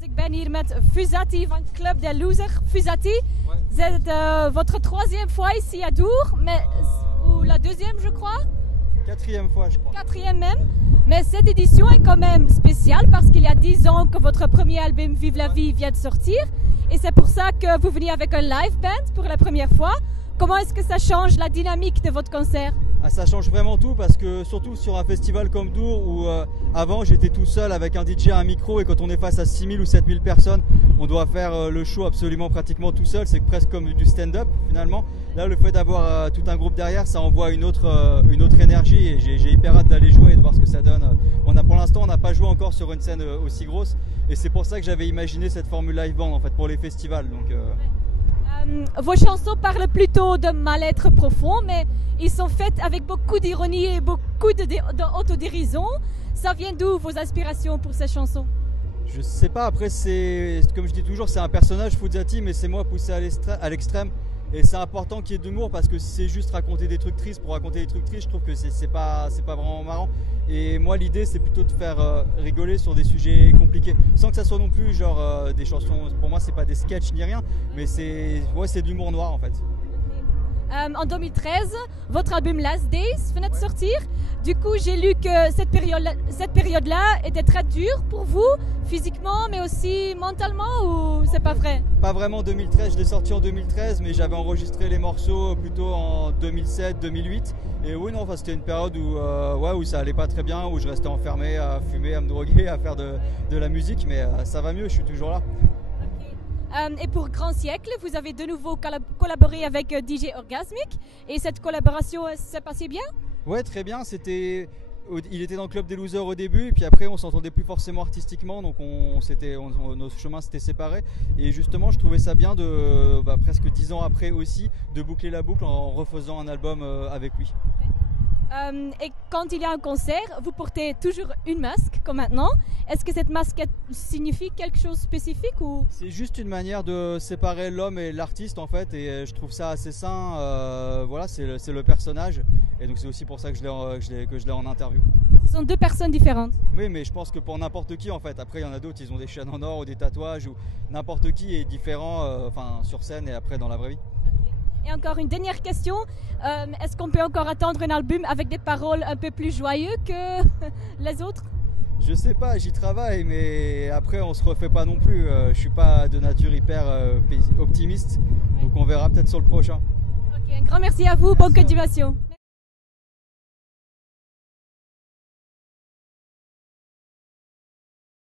Dus ik ben hier met Fusati van Club des Losers. Fusati, c'est votre troisième fois ici à Dour, mais, ou la deuxième je crois? Quatrième fois je crois. Quatrième même. Mais cette édition est quand même spéciale parce qu'il y a 10 ans que votre premier album Vive la vie vient de sortir. Et c'est pour ça que vous venez avec un live band pour la première fois. Comment est-ce que ça change la dynamique de votre concert? Ça change vraiment tout parce que surtout sur un festival comme Dour où avant j'étais tout seul avec un DJ et un micro, et quand on est face à 6000 ou 7000 personnes, on doit faire le show absolument pratiquement tout seul. C'est presque comme du stand-up finalement. Là, le fait d'avoir tout un groupe derrière, ça envoie une autre énergie, et j'ai hyper hâte d'aller jouer et de voir ce que ça donne. Pour l'instant, on n'a pas joué encore sur une scène aussi grosse, et c'est pour ça que j'avais imaginé cette formule live band en fait pour les festivals. Donc, vos chansons parlent plutôt de mal-être profond, mais ils sont faites avec beaucoup d'ironie et beaucoup d'autodérision. Ça vient d'où vos inspirations pour ces chansons? Je sais pas, après c'est, comme je dis toujours, c'est un personnage, Fusati, mais c'est moi poussé à l'extrême. Et c'est important qu'il y ait de l'humour, parce que si c'est juste raconter des trucs tristes pour raconter des trucs tristes, je trouve que c'est pas vraiment marrant. Et moi, l'idée, c'est plutôt de faire rigoler sur des sujets compliqués, sans que ça soit non plus genre des chansons. Pour moi, c'est pas des sketchs ni rien, mais c'est de l'humour noir en fait. En 2013, votre album Last Days venait de sortir. Du coup, j'ai lu que cette période-là était très dure pour vous, physiquement, mais aussi mentalement, ou c'est pas vrai? Pas vraiment 2013, je l'ai sorti en 2013, mais j'avais enregistré les morceaux plutôt en 2007-2008. Et oui, non, c'était une période où ça allait pas très bien, où je restais enfermé à fumer, à me droguer, à faire de la musique, mais ça va mieux, je suis toujours là. Et pour Grand Siècle, vous avez de nouveau collaboré avec DJ Orgasmic, et cette collaboration s'est passée bien? Ouais, très bien. Il était dans le Club des Losers au début, et puis après on s'entendait plus forcément artistiquement, donc nos chemins s'étaient séparés. Et justement, je trouvais ça bien de presque 10 ans après aussi, de boucler la boucle en refaisant un album avec lui. Et quand il y a un concert, vous portez toujours une masque comme maintenant. Est-ce que cette masque signifie quelque chose de spécifique, ou? C'est juste une manière de séparer l'homme et l'artiste en fait, et je trouve ça assez sain. Voilà, c'est le personnage, et donc c'est aussi pour ça que je l'ai en interview. Ce sont deux personnes différentes. Oui, mais je pense que pour n'importe qui en fait. Après, il y en a d'autres, ils ont des chaînes en or ou des tatouages, ou n'importe qui est différent, sur scène et après dans la vraie vie. Et encore une dernière question, est-ce qu'on peut encore attendre un album avec des paroles un peu plus joyeuses que les autres? Je sais pas, j'y travaille, mais après on se refait pas non plus. Je suis pas de nature hyper optimiste, donc on verra peut-être sur le prochain. Ok, un grand merci à vous, bonne continuation.